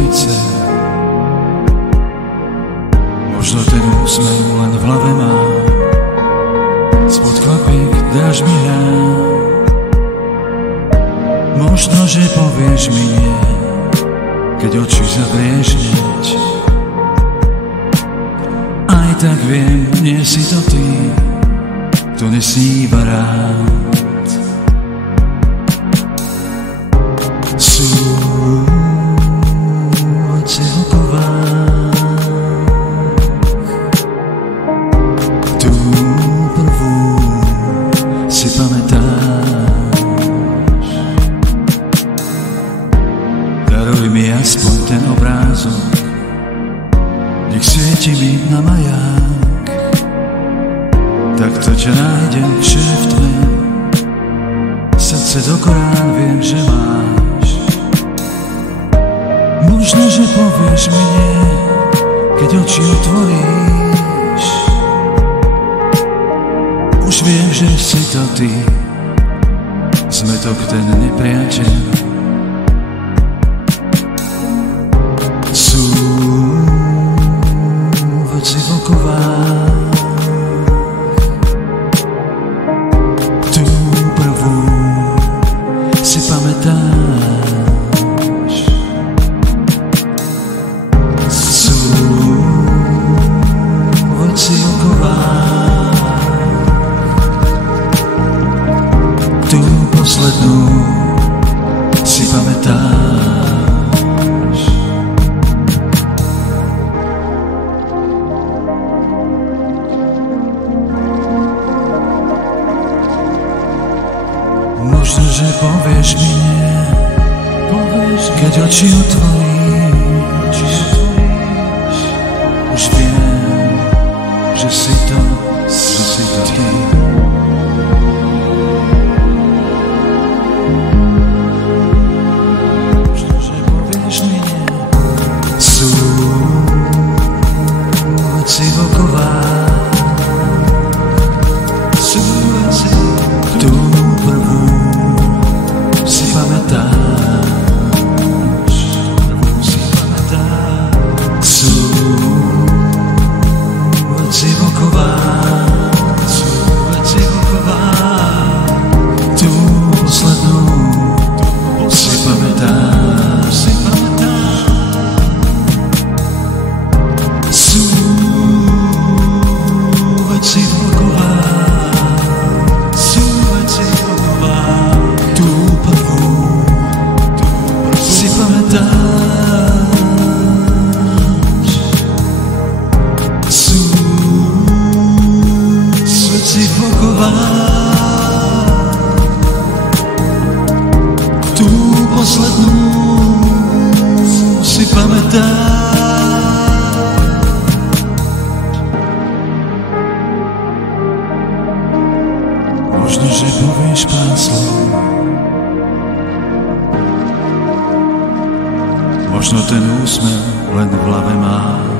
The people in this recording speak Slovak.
dvojice. Možno ten úsmev len v hlave má, spod chlapík dáš mi hrá. Možno, že povieš mi nie, keď oči zavrieš hneď. Aj tak viem, nie si to ty, kto nesníva rád. Sú oci v okovách, tú prvú si pamätáš. Daruj mi aspoň ten obrázok, nech svieti mi na maják, takto ťa nájdem všade v tme. Srdce do Korán viem, že máš. Možno, že povieš mi nie, keď oči otvoríš. Už viem, že si to ty, zmetok ten nepriateľ. Sú oci v okovách, tú prvú si pamätáš. Sú oci v okovách, tú poslednú si pamätáš. Možno, že povieš mi nie, keď oči otvoríš. Už viem, že si to ty. Možno, že povieš mi nie. Sú oci v okovách, sú oci tú prvú si pamätáš, sú oci v okovách, tú poslednú si pamätáš. Sú oci v okovách, sú oci v okovách, tú prvú si pamätáš. Sú oci v okovách, tú poslednú si pamätáš. Možno, že povieš pár slov, možno ten úsmev len v hlave máš.